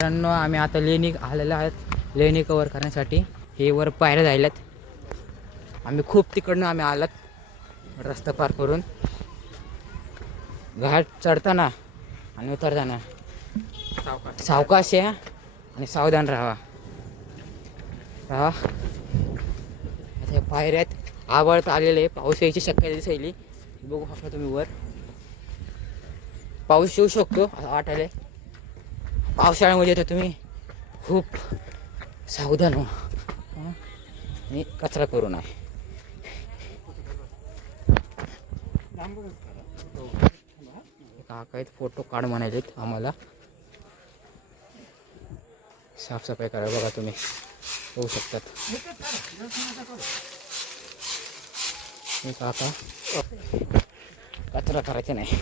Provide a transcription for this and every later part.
मित्रांनो आम्ही आता लेणी आलेलो आहोत लेणी कवर करण्यासाठी. हे वर पायऱ्या जायल्यात. आम्ही खूप तिकडनं आलात रस्ता पार करून. घाट चढताना आणि उतरताना सावकाश या आणि सावधान राहा. आता पायऱ्यात आवाळत आलेले पाऊस यायची शक्यता दिसायली. बघू शकता तुम्ही वर पाऊस येऊ शकतो असं वाटायला. पावसाळ्यामध्ये तर तुम्ही खूप सावधान हो आणि कचरा करू नये. काका फोटो काढ म्हणालेत आम्हाला. साफसफाई करा बघा तुम्ही होऊ शकतात. काका कचरा करायचा नाही.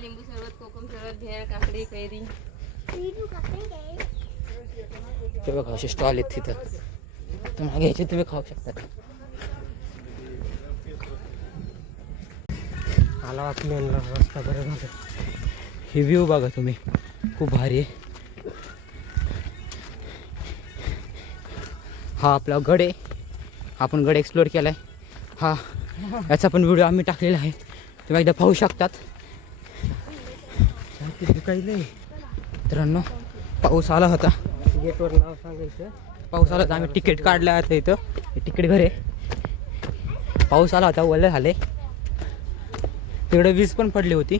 लिंबू सरबत, कोकम सरबत, भेळ, काकडी, कैरी. ते बघा असे स्टॉल आहेत तिथं. तुम्हाला घ्यायचे तुम्ही खाऊ शकता. आला आपल्याला रस्ता बरं झालं. ही व्ह्यू बघा तुम्ही खूप भारी आहे. हा आपला गड आहे. आपण गड एक्सप्लोअर केला आहे. हा याचा पण व्हिडिओ आम्ही टाकलेला आहे. तुम्ही एकदा पाहू शकतात. मित्रांनो पाऊस आला होता. गेटवर नाव सांगायचं. पाऊस आला होता आम्ही तिकीट काढलं होतं इथं. तिकीट घर आहे. पाऊस आला होता ओले झाले. तिकडं वीज पण पडली होती.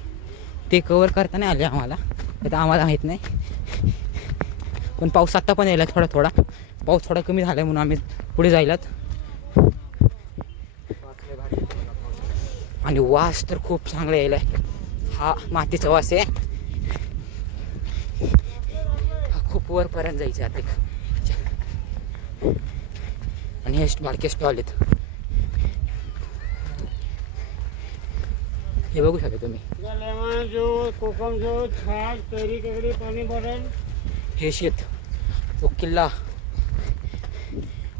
ते कवर करता नाही आले आम्हाला. तर आम्हाला माहीत नाही. पण पाऊस आत्ता पण यायला थोडा थोडा. पाऊस थोडा कमी झाला म्हणून आम्ही पुढे जायलात. आणि वास तर खूप चांगला यायला. हा मातीचा वास आहे. हा खूप वरपर्यंत जायचं आता. आणि हे बारके स्टॉल आहेत. हे बघू शकता तुम्ही. कोकम जो छाछ, कैरी, ककडी, पाणी बॉटल. हे शेत तो किल्ला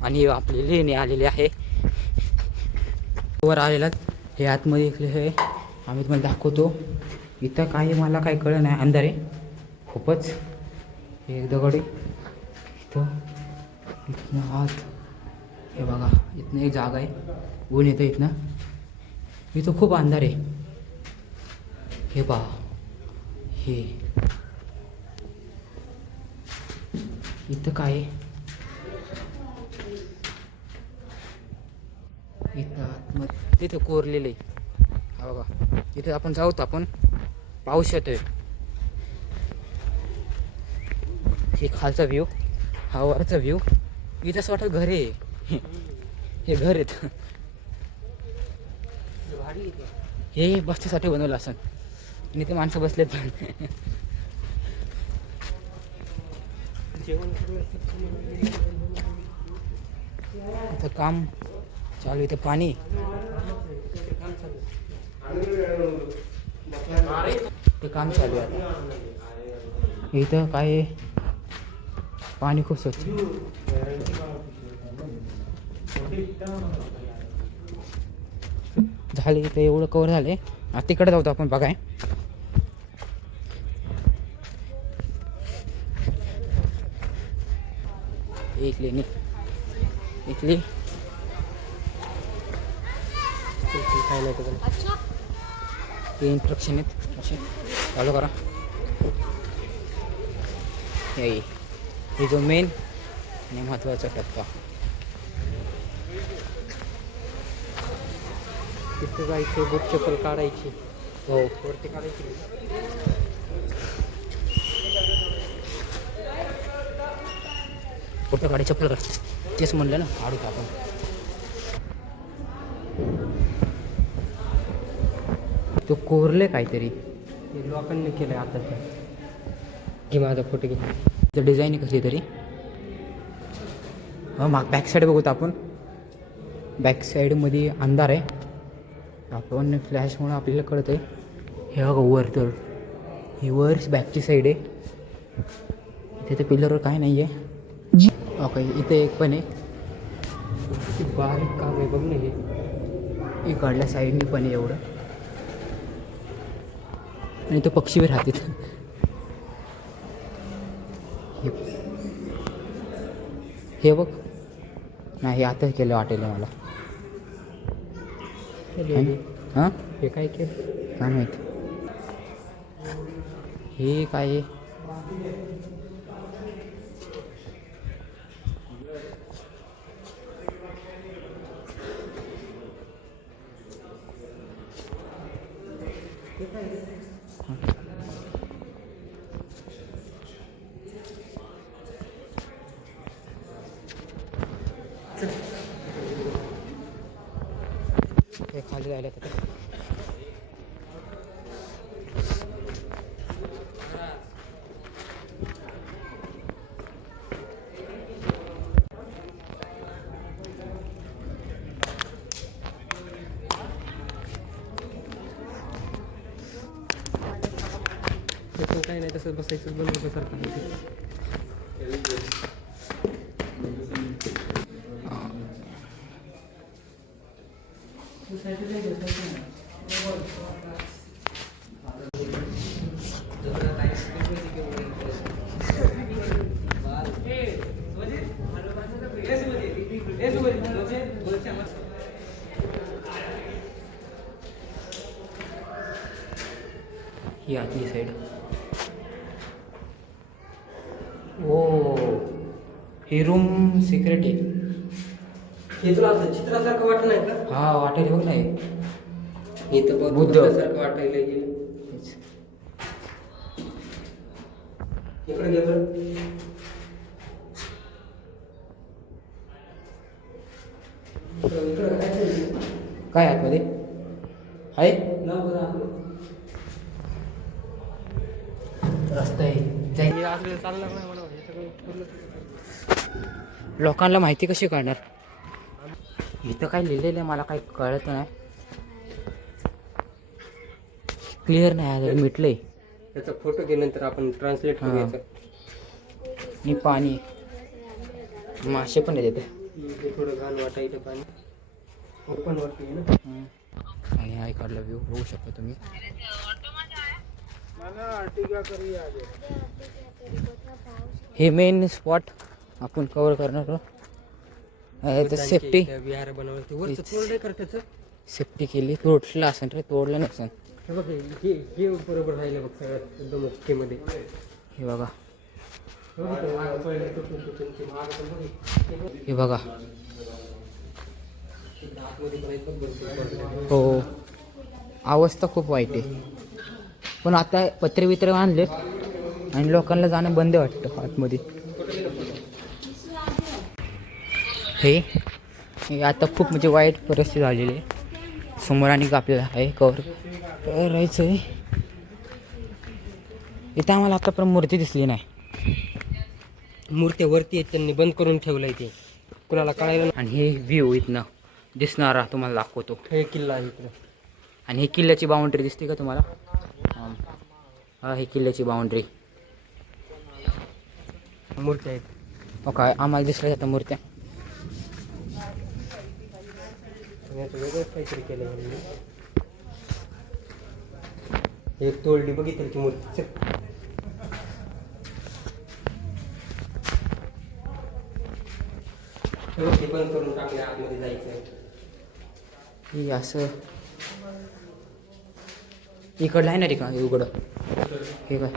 आणि आपली लेणी आलेली आहे. वर आलेला हे आतमध्ये हे आम्ही तुम्हाला दाखवतो. इथं काही मला काही कळलं नाही. अंधार आहे खूपच. हे दगड आहे इथं. इथनं आत हे बघा इथनं एक जागा आहे. ऊन येतं इथनं. इथं खूप अंधार आहे. हे पहा हे इथं काय आहे. इथं आतमध्ये तिथं कोरलेलं आहे. हा बघा इथं आपण जाऊ तर आपण पाऊस येतोय. हे खालचा व्ह्यू. हा वरचा व्ह्यू. इथं असं वाटतं घर आहे. हे घर आहेत. हे बसण्यासाठी बनवलं असं. आणि ते माणसं बसलेत. इथं काम चालू. इथं पाणी ते काम चालू आहे. इथं काय पाणी खूप स्वच्छ झाले. इथं एवढं कवर झाले. तिकडे जाऊ आपण बघाय. एक लेणी इथली काय नाही तुम्हाला. हे इन्स्ट्रक्शन आहेत असे चालू करा. हे जो मेन आणि महत्त्वाचा टप्पा. तिथं जायचं. बूट चप्पल काढायची. हो वरती काढायची. फोटो काढायची चप्पल काढ. तेच म्हणलं ना काढू का आपण. तो कोरले काहीतरी लोकांनी केलं आहे आता. घे माझा फोटो घे. तर डिझाईन कसली तरी. मग बॅक साईड बघूत आपण. बॅक साईडमध्ये अंधार आहे. आपण फ्लॅशमुळे आपल्याला कळतं आहे. हे बघा वर तर ही वर बॅकची साईड आहे. इथे तर पिलरवर काय नाही आहे. ओके इथे एक पण आहे. बारीक काम आहे बघ ना. हे इकडल्या साईडने पण आहे एवढं. आणि तो पक्षी बी राहतात. हे बघ, नाही आता केलं वाटेल मला. हां हे काय केलं काय माहीत. हे काय आहे? हे खाली जायला तिथे. काही नाही तसं बसायचं बनवण्यासारखं. ही आतली साईड. ओ ही रूम सिक्रेट आहे. हे तुला असं चित्रासारखं वाटत नाही का? हा वाटेल बघ नाही. हे तर बुद्ध. सारखं वाटायला गेलं. इकडे घे बरं. इकडं काय चाललंय? काय आतमध्ये आहे? लाव बरं आतमध्ये. रस्ता आहे. हे असं चालणार नाही मला. हे सगळं ठरलं. लोकांना माहिती कशी कळणार? इथं काय लिहिलेलं आहे मला काही कळत नाही. क्लिअर नाही आहे. मिटलंय. त्याचा फोटो घेल्यानंतर आपण ट्रान्सलेट हां. करायचं. आणि पाणी मासे पण येते. हे थोडं घाण वाटायचं पाणी. ओपन वरती आहे ना. आणि हा इकडला व्ह्यू बघू शकता तुम्ही. हे मेन स्पॉट आपण कव्हर करणार आहोत. सेफ्टी विहार बनवलं वरचं तोडलंय कर त्याचं. सेफ्टी केली. तोडलं असेल रे, तोडलं नसेल. हे बघ हे बरोबर राहिलं बघ सगळ्यात एकदम ओकेमध्ये. हे बघा, हे बघ इथं मागं पडलं तुटून ते मागं पण बघ हे. हे बघा. इथं आतमध्ये पण आहेत बघ भरपूर. हो, अवस्था खूप वाईट आहे. पण आता पत्रे बित्रे बांधलेत आणि लोकांना जाणं बंद वाटतं आतमध्ये. हे आता खूप म्हणजे वाईट परिस्थिती झालेली आहे. समोर आणि आपल्याला आहे कवर करायचं आहे. इथं आम्हाला आतापर्यंत मूर्ती दिसली नाही. मूर्त्या वरती आहेत, त्यांनी बंद करून ठेवलंय ते, कुणाला कळायला नाही. आणि हे व्ह्यू इथनं दिसणारा तुम्हाला दाखवतो. हे किल्ला आहे इकडं. आणि हे किल्ल्याची बाउंड्री दिसते का तुम्हाला? हा, ही किल्ल्याची बाउंड्री. मूर्त्या आहेत. हो काय, आम्हाला दिसल्या जातं मूर्त्या. याचं वेगळंच काहीतरी केलं यांनी. एक तोडली बघितली मूर्ती. हे बंद करून टाकले, आतमध्ये जायचं. ही असं इकडलं आहे ना रे का हे उघडं. हे काय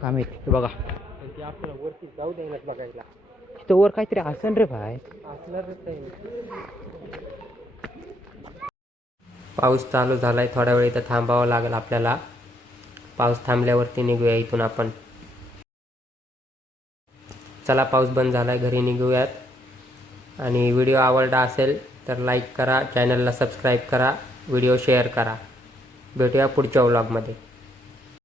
काम येते बघा. ते आपल्याला वरती जाऊ द्यायला बघायला. तिथं वर काहीतरी असन रे भाई. असणारच आहे. पाऊस चालू झालाय, थोड्या वेळ इथं थांबावं लागेल आपल्याला. पाऊस थांबल्यावरती निघूया इथून आपण. चला, पाऊस बंद झालाय, घरी निघूयात. आणि व्हिडिओ आवडला असेल तर लाईक करा, चॅनलला सबस्क्राईब करा, व्हिडिओ शेअर करा. भेटूया पुढच्या व्लॉगमध्ये.